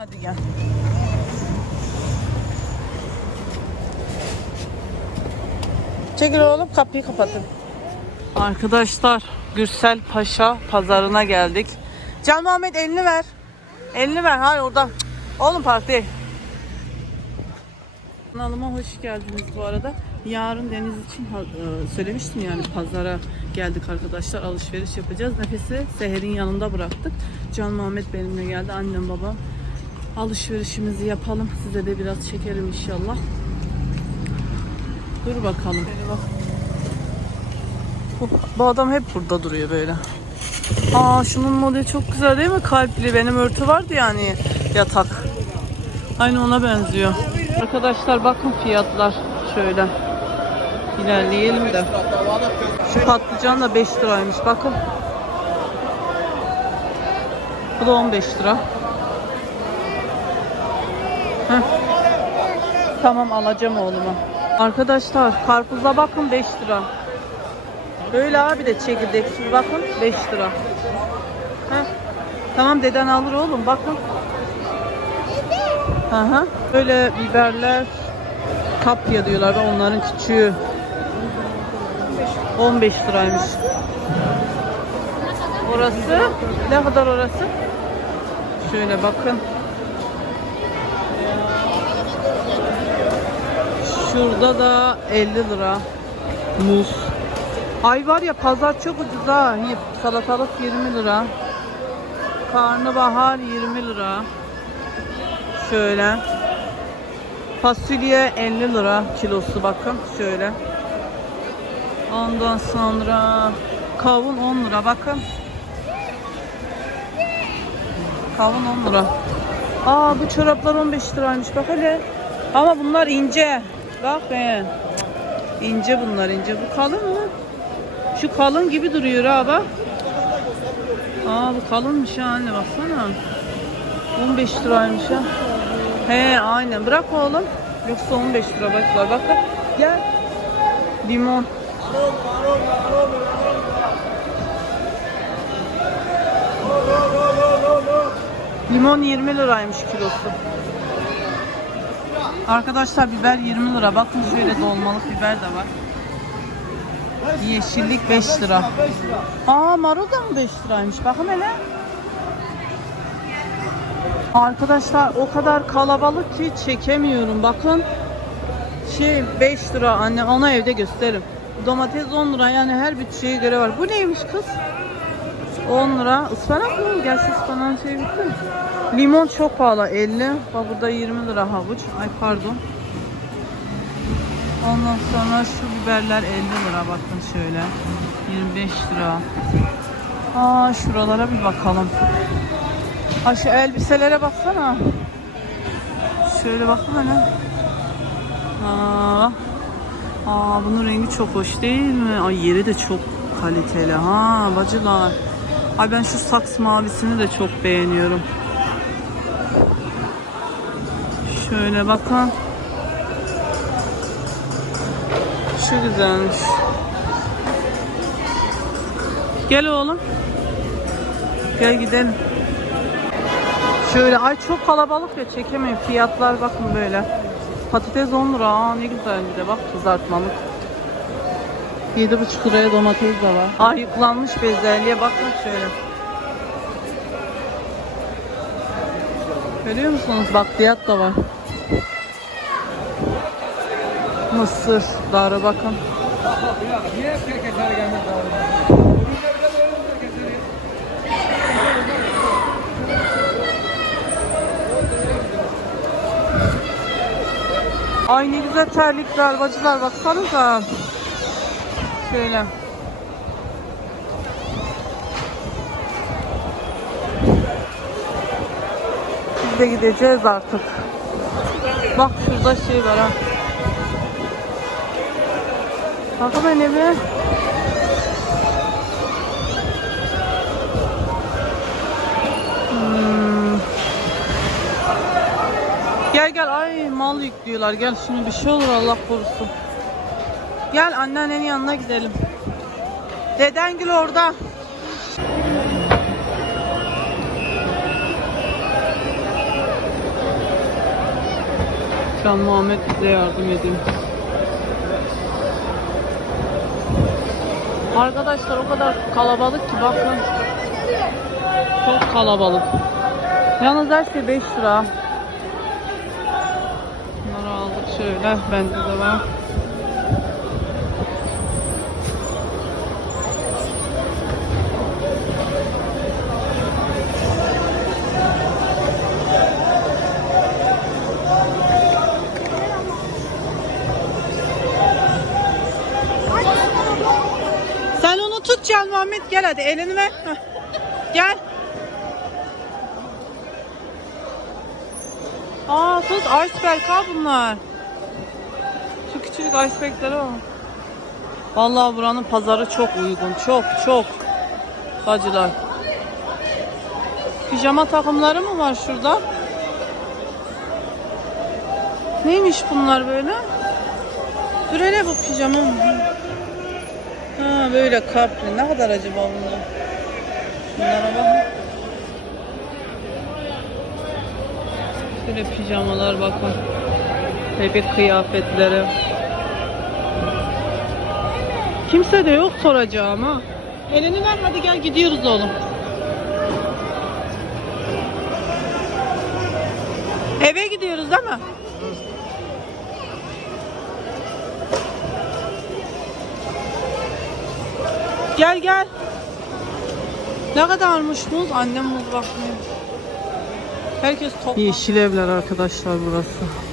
Hadi gel. Çekil oğlum kapıyı kapatın. Arkadaşlar Gürsel Paşa pazarına geldik. Can Muhammed elini ver. Elini ver. Hayır orada. Oğlum değil. Kanalıma hoş geldiniz bu arada. Yarın deniz için e, söylemiştim yani pazara geldik arkadaşlar. Alışveriş yapacağız. Nefesi Seher'in yanında bıraktık. Can Muhammed benimle geldi. Annem babam. Alışverişimizi yapalım. Size de biraz çekerim inşallah. Dur bakalım. Bu, bu adam hep burada duruyor böyle. Aa şunun modeli çok güzel değil mi? Kalpli. Benim örtü vardı yani yatak. Aynı ona benziyor. Arkadaşlar bakın fiyatlar şöyle. İlerleyelim de. Şu patlıcan da 5 liraymış. Bakın. Bu da 15 lira. Heh. Tamam alacağım oğluma. Arkadaşlar karpuza bakın 5 lira. Böyle abi de çekirdeksiz bakın 5 lira. Heh. Tamam deden alır oğlum bakın. Aha. Böyle biberler kapya diyorlar ve onların küçüğü. 15 liraymış. Orası ne kadar orası? Şöyle bakın. Şurada da 50 lira. Muz. Ay var ya pazar çok ucuz ha. Salatalık 20 lira. Karnabahar 20 lira. Şöyle. Fasulye 50 lira kilosu bakın şöyle. Ondan sonra kavun 10 lira bakın. Kavun 10 lira. Aa bu çoraplar 15 liraymış bak hele. Ama bunlar ince. Bak be. İnce bunlar ince. Bu kalın mı? Şu kalın gibi duruyor ha bak. Aa bu kalınmış ha anne baksana. 15 liraymış ha. He aynen bırak oğlum. Yoksa 15 lira bak var bak bak. Gel. Limon. Limon 20 liraymış kilosu. Arkadaşlar biber 20 lira. Bakın şöyle dolmalık biber de var. Yeşillik 5 lira. Aa marul da mı 5 liraymış? Bakın hele. Arkadaşlar o kadar kalabalık ki çekemiyorum. Bakın. Şey 5 lira anne ona evde gösteririm. Domates 10 lira yani her bütçeye göre var. Bu neymiş kız? 10 lira. Ispanak mı? Gerçi ıspanağın şey bitti? Limon çok pahalı 50. Bak burada 20 lira havuç. Ay pardon. Ondan sonra şu biberler 50 lira bakın şöyle. 25 lira. Aa şuralara bir bakalım. Ha şu elbiselere baksana. Şöyle bakın hani. Aa, aa bunun rengi çok hoş değil mi? Ay yeri de çok kaliteli ha bacılar. Ay ben şu saks mavisini de çok beğeniyorum. Şöyle bakın. Şu güzelmiş. Gel oğlum. Gel gidelim. Şöyle ay çok kalabalık ya çekemiyorum. Fiyatlar bakın böyle. Patates 10 lira. Aa, ne güzel bir de bak kızartmalık. 7,5 liraya domates de var. Ay yıklanmış bezelye bakın şöyle. Görüyor musunuz? Bakliyat da var. Mısır, darı bakın. Niye keser gelmez? Ay ne güzel terlikler, bacılar baksanıza. Şöyle. Biz de gideceğiz artık. Bak şurada şey var ha. Bakın ben evi. Hmm. Gel gel ay mal yüklüyorlar gel şimdi bir şey olur Allah korusun. Gel anneannenin yanına gidelim. Dedengil orada. Can Muhammed bize yardım ediyor. Arkadaşlar o kadar kalabalık ki bakın. Çok kalabalık. Yalnız her şey 5 lira. Bunları aldık şöyle. Bende de var. Can Muhammed gel hadi elini ver. Gel. Aa kız iceberg ha bunlar. Şu küçük iceberglere bak. Vallahi buranın pazarı çok uygun. Çok çok. Bacılar. Pijama takımları mı var şurada? Neymiş bunlar böyle? Dur hele bu pijama mı? Böyle kapri. Ne kadar acaba bunlar? Şunlara bak. Şöyle pijamalar bakın. Bebek kıyafetleri. Kimse de yok soracağım ha. Elini ver hadi gel gidiyoruz oğlum. Eve gidiyoruz değil mi? Gel gel. Ne kadarmış muz? Annem muz bakmıyor. Herkes top. Yeşil evler arkadaşlar burası.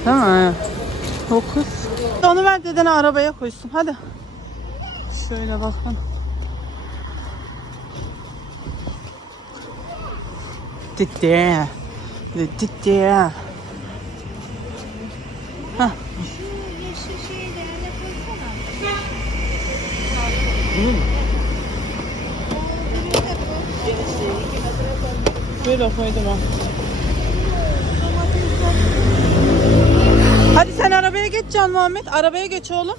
Değil mi? Dokuz. Onu ver dedene arabaya koysun. Hadi. Şöyle bakın. Dede. Dede. Hah. Yeşil şeyi de yerine koysana. Böyle koydum ha. Hadi sen arabaya geç Can Muhammed. Arabaya geç oğlum.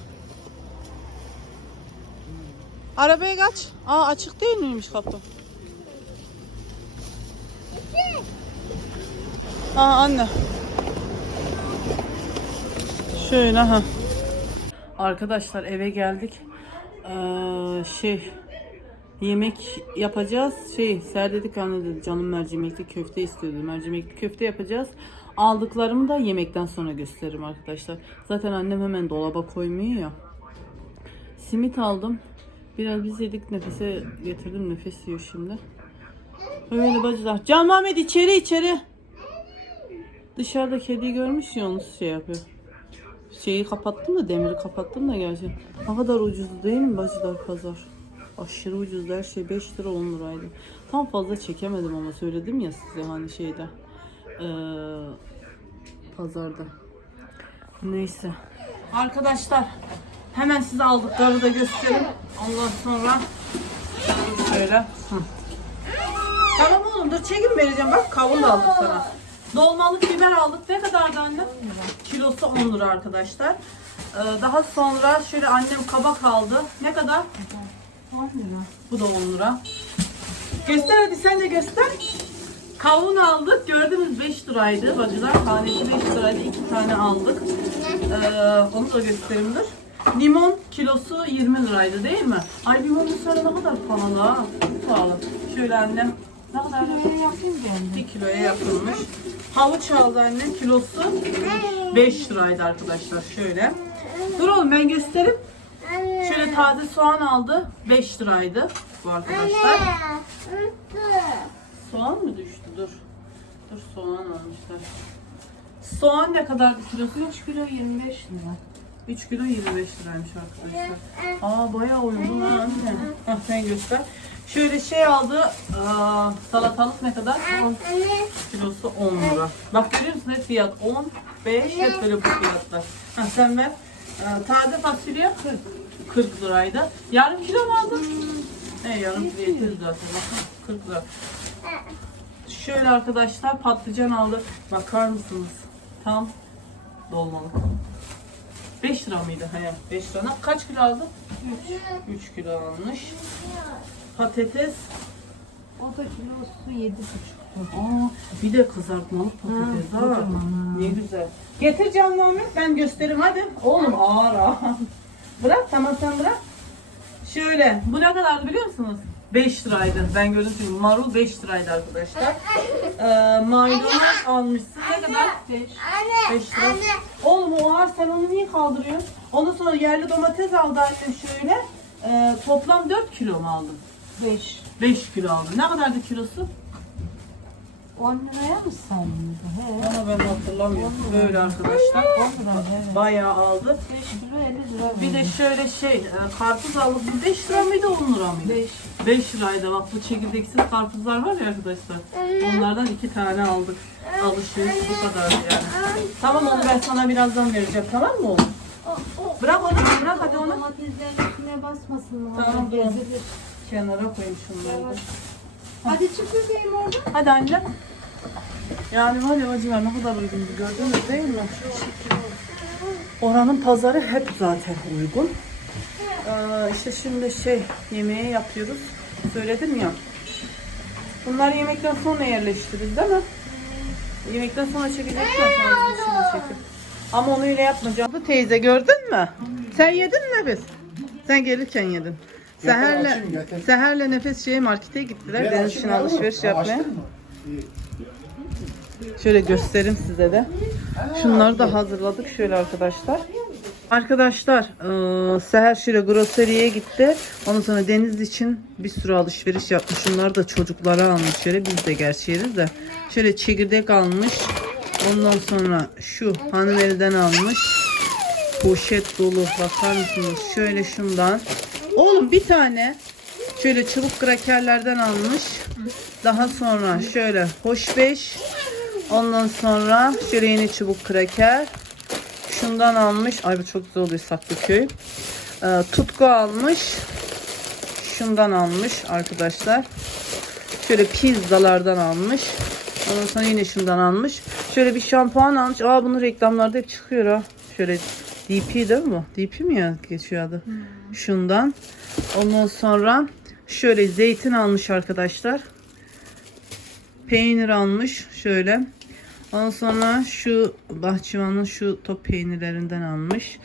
Arabaya geç. Aa açık değil miymiş kapı? Aa anne. Şöyle ha. Arkadaşlar eve geldik. Ee, şey yemek yapacağız. Şey Ser dedik anne dedi canım mercimekli köfte istiyordu. Mercimekli köfte yapacağız. Aldıklarımı da yemekten sonra gösteririm arkadaşlar. Zaten annem hemen dolaba koymuyor ya. Simit aldım. Biraz biz yedik nefese getirdim. Nefes yiyor şimdi. Öyle bacılar. Can Mehmet içeri içeri. Dışarıda kediyi görmüş ya onu şey yapıyor. Şeyi kapattım da demiri kapattım da gerçi. Ne kadar ucuzdu değil mi bacılar pazar? Aşırı ucuzdu her şey 5 lira 10 liraydı. Tam fazla çekemedim ama söyledim ya size hani şeyde. Ee, pazarda. Neyse. Arkadaşlar hemen size aldıkları da göstereyim. Ondan sonra şöyle. Tamam oğlum dur çekim vereceğim. Bak kavun da aldık sana. Dolmalık biber aldık. Ne kadardı anne? Kilosu 10 lira arkadaşlar. Ee, daha sonra şöyle annem kabak aldı. Ne kadar? 10 lira. Bu da 10 lira. Göster hadi sen de göster. Kavun aldık. Gördüğünüz 5 liraydı bacılar. Tanesi 5 liraydı. 2 tane aldık. Ee, onu da göstereyim dur. Limon kilosu 20 liraydı değil mi? Ay limon bu sene ne kadar pahalı ha. Çok Pahalı. Şöyle annem. Ne kadar? Bir kiloya yakınmış. Havuç aldı annem kilosu 5 liraydı arkadaşlar şöyle. Dur oğlum ben göstereyim. Şöyle taze soğan aldı 5 liraydı bu arkadaşlar. Soğan mı düştü? Dur. Dur soğan almışlar. Soğan ne kadardı kilosu? 3 kilo 25 lira. 3 kilo 25 liraymış arkadaşlar. Aa bayağı uygun ha anne. Hah sen göster. Şöyle şey aldı. Aa, salatalık ne kadar? 10 kilosu 10 lira. Bak görüyor musun hep fiyat 10, 5 hep böyle bu fiyatlar. Ha sen ver. Ee, taze fasulye 40. 40 liraydı. Yarım kilo mu aldın? E yarım kilo yeter zaten. Bakın 40 lira. Şöyle arkadaşlar patlıcan aldı. Bakar mısınız? Tam dolmalık. 5 lira mıydı? He 5 lira. Kaç kilo aldın? 3. 3 kilo almış. Patates O da kilosu yedi buçuk. Aa, bir de kızartmalı patates ha. Ne güzel. Getir canlı ben göstereyim hadi. Oğlum ağır ha. Bırak tamam sen bırak. Şöyle bu ne kadardı biliyor musunuz? 5 liraydı. Ben görüntüyüm. Marul 5 liraydı arkadaşlar. Ee, maydanoz almışsın. Ne kadar? 5. 5 lira. Oğlum o ağır sen onu niye kaldırıyorsun? Ondan sonra yerli domates aldı annem şöyle. Ee, toplam 4 kilo mu aldın? 5. 5 kilo aldım. Ne kadardı kilosu? 10 liraya mı sandın? He. Ama ben hatırlamıyorum. Böyle arkadaşlar. 10 lira he. Bayağı aldı. 5 kilo 50 lira. Bir de şöyle şey, e, karpuz aldık. 5 lira mıydı 10 lira mıydı? 5. 5 liraydı. Bak bu çekirdeksiz karpuzlar var ya arkadaşlar. Onlardan iki tane aldık. Alışveriş bu kadar yani. Tamam onu ben sana birazdan vereceğim. Tamam mı oğlum? Bırak onu, bırak hadi onu. Domateslerin üstüne basmasın? Tamam, dur. Kenara koyayım şunları da. Hadi bebeğim oradan. Hadi anne. Yani var ya acılar ne kadar uygun gördünüz değil mi? Oranın pazarı hep zaten uygun. Ee, işte şimdi şey yemeği yapıyoruz. Söyledim ya. Bunları yemekten sonra yerleştiririz değil mi? Yemekten sonra çekecekler sonra bizim şimdi çekip. Ama onu öyle yapmayacağım. Teyze gördün mü? Sen yedin mi biz? Sen gelirken yedin. Seher'le. Seher'le Nefes şey markete gittiler. Deniz için alışveriş yapmaya. Şöyle göstereyim size de. Şunları da hazırladık şöyle arkadaşlar. Arkadaşlar eee, Seher şöyle groseriye gitti. Ondan sonra Deniz için bir sürü alışveriş yapmış. Şunları da çocuklara almış. Şöyle biz de gerçi yeriz de. Şöyle çekirdek almış. Ondan sonra şu hanımefendiden almış. Poşet dolu bakar mısınız? Şöyle şundan. Oğlum bir tane şöyle çubuk krakerlerden almış. Daha sonra şöyle hoş beş. Ondan sonra şöyle yeni çubuk kraker. Şundan almış. Ay bu çok güzel oluyor Saklıköy. Ee, tutku almış. Şundan almış arkadaşlar. Şöyle pizzalardan almış. Ondan sonra yine şundan almış. Şöyle bir şampuan almış. Aa bunun reklamlarda hep çıkıyor ha. Şöyle DP değil mi bu? DP mi ya geçiyor adı? Şundan. Ondan sonra şöyle zeytin almış arkadaşlar. Peynir almış şöyle. Ondan sonra şu bahçıvanın şu top peynirlerinden almış.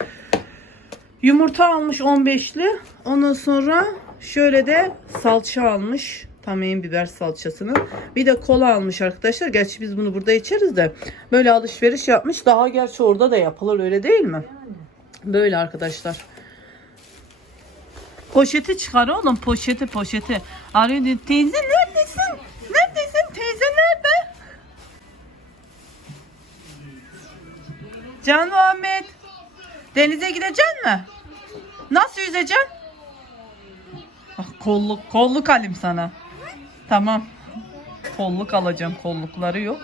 Yumurta almış 15'li. Ondan sonra şöyle de salça almış. Tameyin biber salçasını. Bir de kola almış arkadaşlar. Gerçi biz bunu burada içeriz de. Böyle alışveriş yapmış. Daha gerçi orada da yapılır öyle değil mi? Böyle arkadaşlar. Poşeti çıkar oğlum poşeti poşeti. Arıyor diyor teyze neredesin? Neredesin teyze nerede? Can Muhammed. Denize gidecek mi? Nasıl yüzeceksin? Ah, kolluk, kolluk alayım sana. Tamam. Kolluk alacağım. Kollukları yok.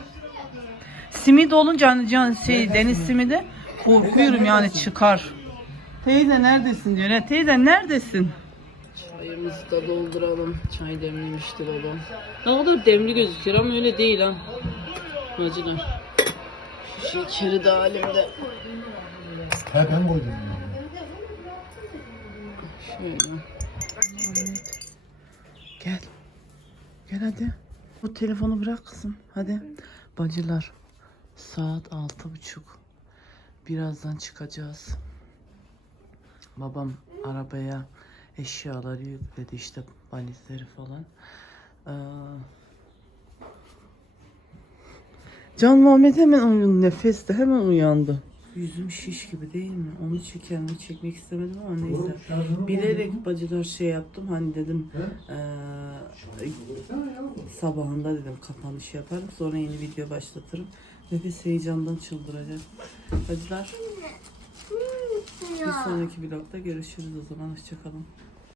Simit olunca hani can şey deniz simidi korkuyorum yani çıkar. Teyze neredesin diyor. Ne? Teyze neredesin? Çayımızı da dolduralım. Çay demlemişti babam. Ne kadar demli gözüküyor ama öyle değil ha. Bacılar. Şu şekeri de halimde. He ben koydum. Şöyle. Gel. Gel hadi. Bu telefonu bırak kızım. Hadi. Bacılar. Saat altı buçuk. Birazdan çıkacağız. Babam arabaya eşyaları yükledi işte valizleri falan. Ee, Can Muhammed hemen uyudu. Nefes de hemen uyandı. Yüzüm şiş gibi değil mi? Onu için kendimi çekmek istemedim ama neyse. Bilerek bacılar şey yaptım hani dedim eee, sabahında dedim kapanış yaparım sonra yeni video başlatırım. Nefes heyecandan çıldıracak. Bacılar bir sonraki vlogda görüşürüz o zaman hoşçakalın.